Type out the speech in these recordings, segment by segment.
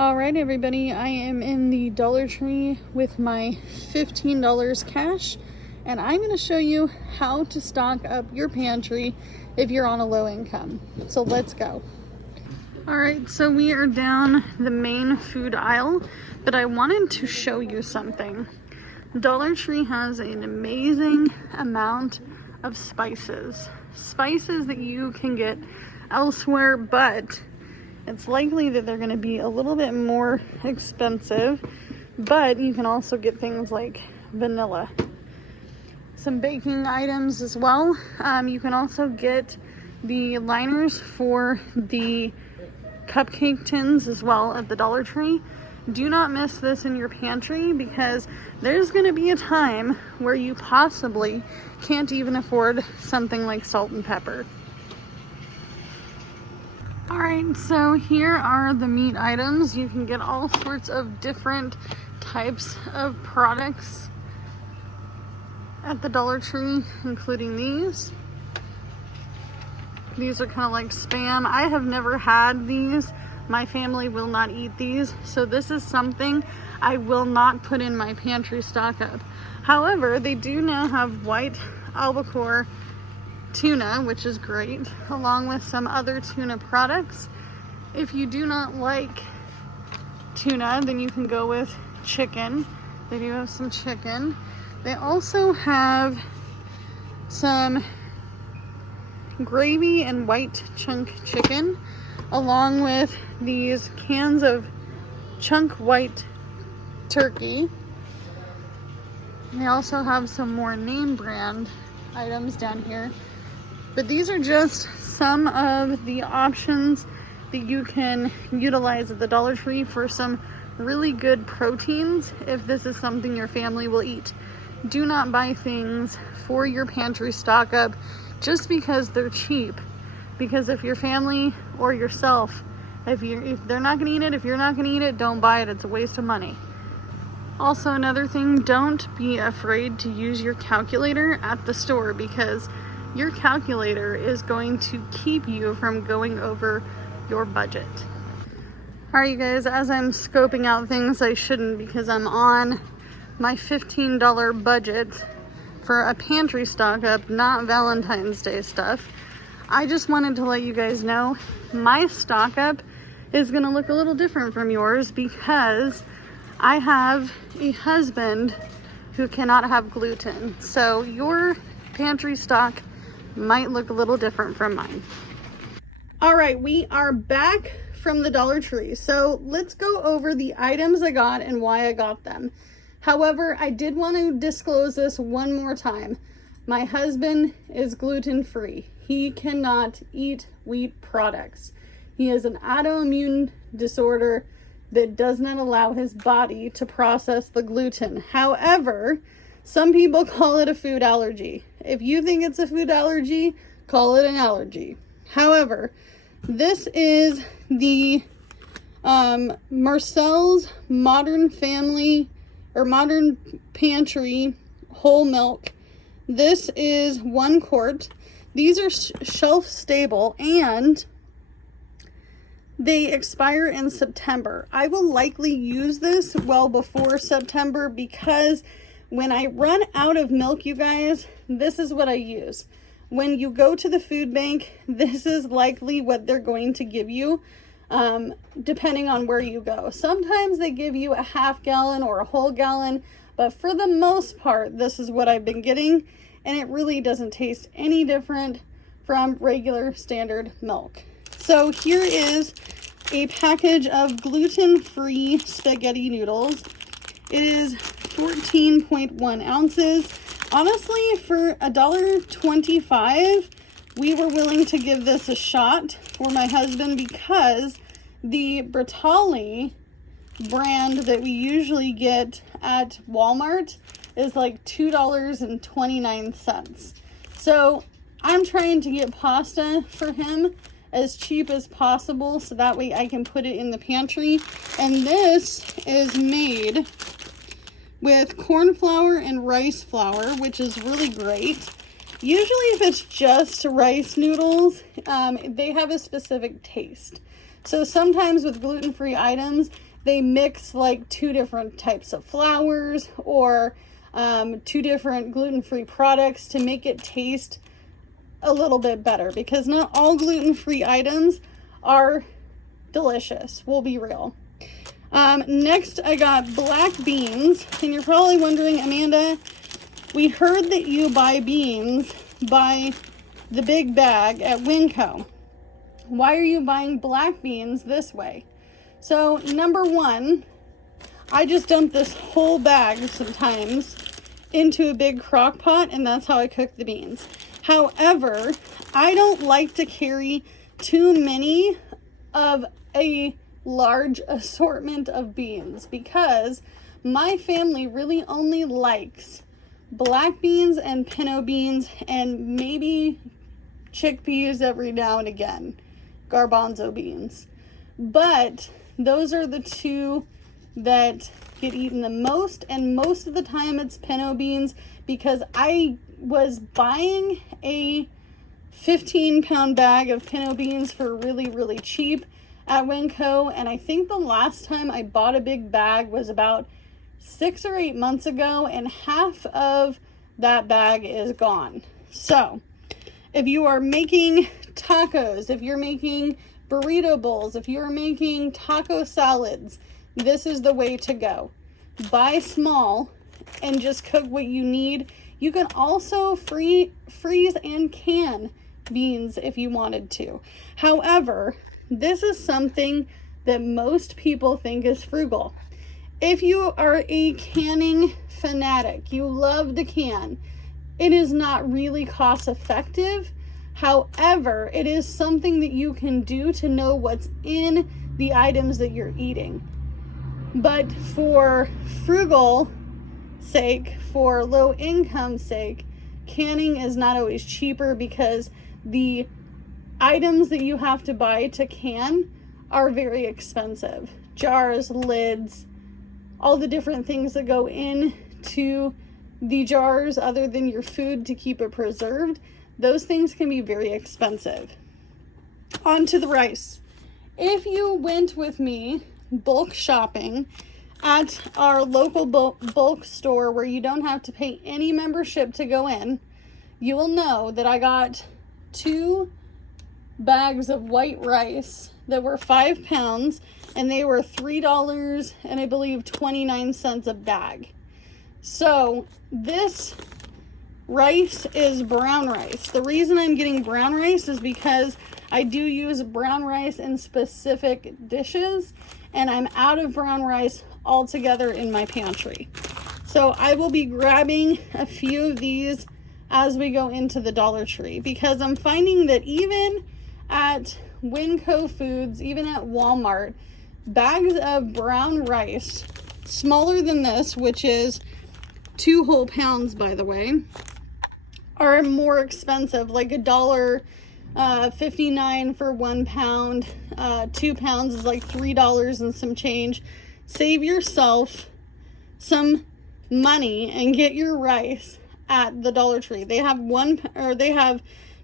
All right, everybody, I am in the Dollar Tree with my $15 cash, and I'm going to show you how to stock up your pantry if you're on a low income. So let's go. All right, so we are down the main food aisle, but I wanted to show you something. Dollar Tree has an amazing amount of spices that you can get elsewhere, but it's likely that they're going to be a little bit more expensive, but you can also get things like vanilla. Some baking items as well. You can also get the liners for the cupcake tins as well at the Dollar Tree. Do not miss this in your pantry because there's going to be a time where you possibly can't even afford something like salt and pepper. Alright, so here are the meat items. You can get all sorts of different types of products at the Dollar Tree, including these. These are kind of like Spam. I have never had these. My family will not eat these, so this is something I will not put in my pantry stock up. However, they do now have white albacore tuna, which is great, along with some other tuna products. If you do not like tuna, then you can go with chicken. They do have some chicken. They also have some gravy and white chunk chicken, along with these cans of chunk white turkey. They also have some more name brand items down here. But these are just some of the options that you can utilize at the Dollar Tree for some really good proteins if this is something your family will eat. Do not buy things for your pantry stock up just because they're cheap. Because if your family or yourself, if they're not gonna eat it, if you're not gonna eat it, don't buy it. It's a waste of money. Also, another thing, don't be afraid to use your calculator at the store because your calculator is going to keep you from going over your budget. All right, you guys, as I'm scoping out things, I shouldn't because I'm on my $15 budget for a pantry stock up, not Valentine's Day stuff. I just wanted to let you guys know my stock up is gonna look a little different from yours because I have a husband who cannot have gluten. So your pantry stock might look a little different from mine. All right, we are back from the Dollar Tree. So let's go over the items I got and why I got them. However, I did want to disclose this one more time. My husband is gluten-free. He cannot eat wheat products. He has an autoimmune disorder that does not allow his body to process the gluten. However, some people call it a food allergy. If you think it's a food allergy, call it an allergy. However, this is the Marcel's Modern Family or Modern Pantry whole milk. This is 1 quart. These are shelf stable and they expire in September. I will likely use this well before September because when I run out of milk, you guys, this is what I use. When you go to the food bank, this is likely what they're going to give you, depending on where you go. Sometimes they give you a half gallon or a whole gallon, but for the most part, this is what I've been getting, and it really doesn't taste any different from regular standard milk. So here is a package of gluten-free spaghetti noodles. It is 14.1 ounces. Honestly, for $1.25, we were willing to give this a shot for my husband because the Bratali brand that we usually get at Walmart is like $2.29. So I'm trying to get pasta for him as cheap as possible so that way I can put it in the pantry. And this is made with corn flour and rice flour, which is really great. Usually if it's just rice noodles, they have a specific taste. So sometimes with gluten-free items, they mix like 2 different types of flours or 2 different gluten-free products to make it taste a little bit better, because not all gluten-free items are delicious. We'll be real. Next, I got black beans, and you're probably wondering, Amanda, we heard that you buy beans by the big bag at Winco. Why are you buying black beans this way? So number one, I just dump this whole bag sometimes into a big crock pot, and that's how I cook the beans. However, I don't like to carry too many of a large assortment of beans, because my family really only likes black beans and pinto beans and maybe chickpeas every now and again, garbanzo beans. But those are the 2 that get eaten the most, and most of the time it's pinto beans, because I was buying a 15-pound bag of pinto beans for really cheap at Winco, and I think the last time I bought a big bag was about 6 or 8 months ago, and half of that bag is gone. So if you are making tacos, if you're making burrito bowls, if you're making taco salads, this is the way to go. Buy small and just cook what you need. You can also freeze and can beans if you wanted to. However, this is something that most people think is frugal. If you are a canning fanatic, you love to can, it is not really cost effective. However, it is something that you can do to know what's in the items that you're eating. But for frugal sake, for low income sake, canning is not always cheaper, because the items that you have to buy to can are very expensive. Jars, lids, all the different things that go into the jars other than your food to keep it preserved, those things can be very expensive. On to the rice. If you went with me bulk shopping at our local bulk store where you don't have to pay any membership to go in, you will know that I got 2 bags of white rice that were 5 pounds, and they were $3 and I believe 29 cents a bag. So this rice is brown rice. The reason I'm getting brown rice is because I do use brown rice in specific dishes, and I'm out of brown rice altogether in my pantry. So I will be grabbing a few of these as we go into the Dollar Tree, because I'm finding that even at Winco Foods, even at Walmart, bags of brown rice, smaller than this, which is 2 whole pounds, by the way, are more expensive, like $1.59 for 1 pound. 2 pounds is like $3 and some change. Save yourself some money and get your rice at the Dollar Tree. They have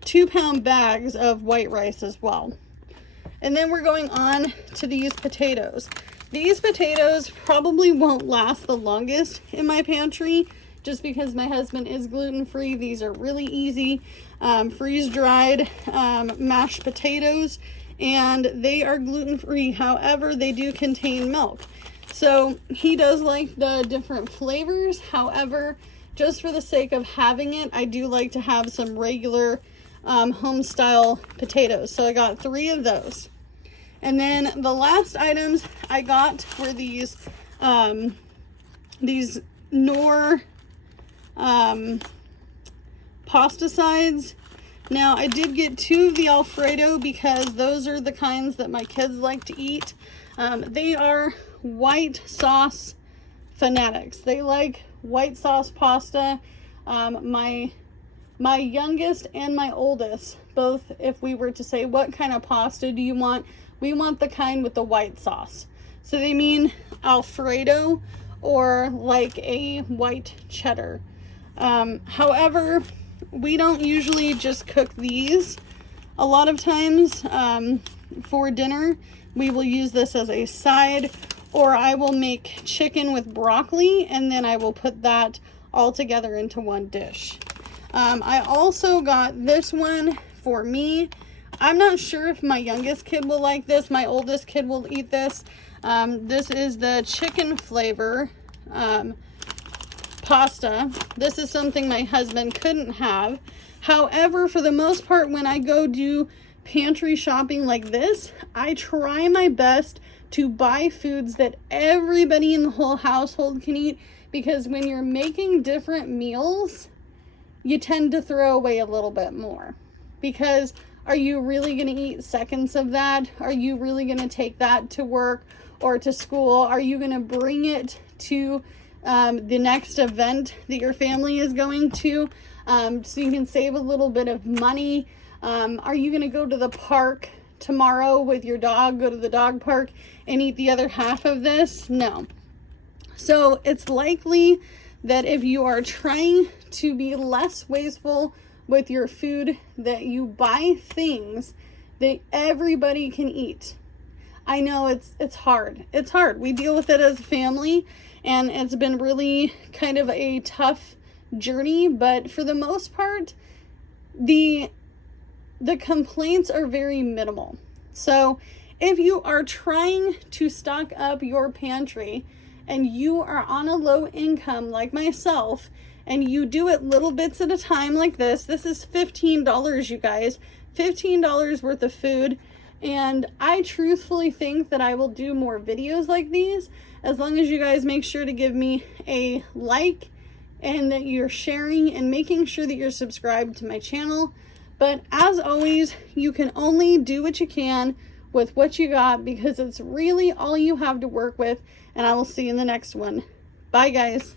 2 pound bags of white rice as well. And then we're going on to these potatoes. These potatoes probably won't last the longest in my pantry, just because my husband is gluten-free. These are really easy freeze-dried mashed potatoes, and they are gluten-free. However, they do contain milk. So he does like the different flavors. However, just for the sake of having it, I do like to have some regular home-style potatoes. So I got 3 of those. And then the last items I got were these Knorr pasta sides. Now I did get 2 of the Alfredo because those are the kinds that my kids like to eat. They are white sauce fanatics. They like white sauce pasta. My youngest and my oldest, both, if we were to say, what kind of pasta do you want? We want the kind with the white sauce. So they mean Alfredo or like a white cheddar. However, we don't usually just cook these. A lot of times for dinner, we will use this as a side, or I will make chicken with broccoli, and then I will put that all together into one dish. I also got this one for me. I'm not sure if my youngest kid will like this. My oldest kid will eat this. This is the chicken flavor pasta. This is something my husband couldn't have. However, for the most part, when I go do pantry shopping like this, I try my best to buy foods that everybody in the whole household can eat, because when you're making different meals, you tend to throw away a little bit more. Because are you really going to eat seconds of that? Are you really going to take that to work or to school? Are you going to bring it to the next event that your family is going to, so you can save a little bit of money? Are you going to go to the park tomorrow with your dog, go to the dog park and eat the other half of this? No. So it's likely that if you are trying to be less wasteful with your food, that you buy things that everybody can eat. I know it's hard. It's hard. We deal with it as a family, and it's been really kind of a tough journey, but for the most part, the complaints are very minimal. So if you are trying to stock up your pantry and you are on a low income like myself, and you do it little bits at a time like this is $15, you guys. $15 worth of food. And I truthfully think that I will do more videos like these, as long as you guys make sure to give me a like, and that you're sharing and making sure that you're subscribed to my channel. But as always, you can only do what you can with what you got, because it's really all you have to work with. And I will see you in the next one. Bye, guys.